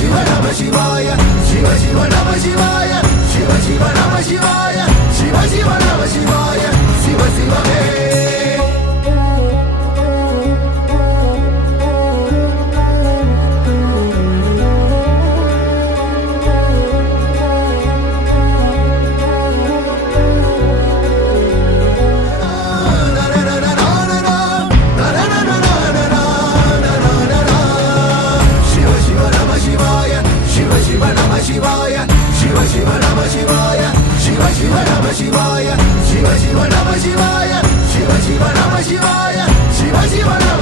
சிவ நம சிவாய சிவ சிவ நம சிவாய சிவ சிவ நம சிவாய சிவ சிவ நம சிவாய சிவ சிவமே சிவாய சிவ சிவ நம சிவாய சிவ சிவ நம சிவாய சிவ சிவ நம சிவாய சிவ சிவ நம சிவாய சிவ சிவ நம